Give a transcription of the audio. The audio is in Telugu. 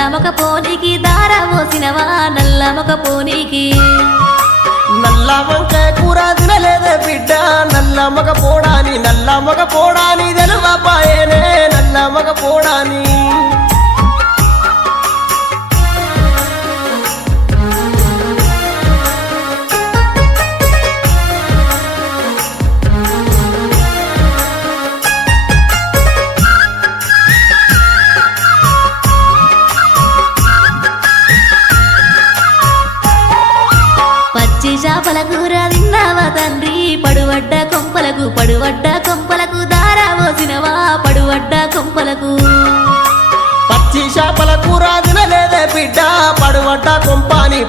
నల్లమొక పోనీకి దార పోసినవా నల్లమొక పోనీకి నల్ల వంకాయ కూర తినలేదే బిడ్డ నల్ల మగ పోడాని తెలువపాయనే నల్ల మగ పోడాని పచ్చి చేపల కూర తిన్నావా తండ్రి పడువడ్డ కొంపలకు దార పోసినవా పడువడ్డ కొంపలకు పచ్చి చేపల కూర తినలేదే బిడ్డ పడువడ్డ కొంపాని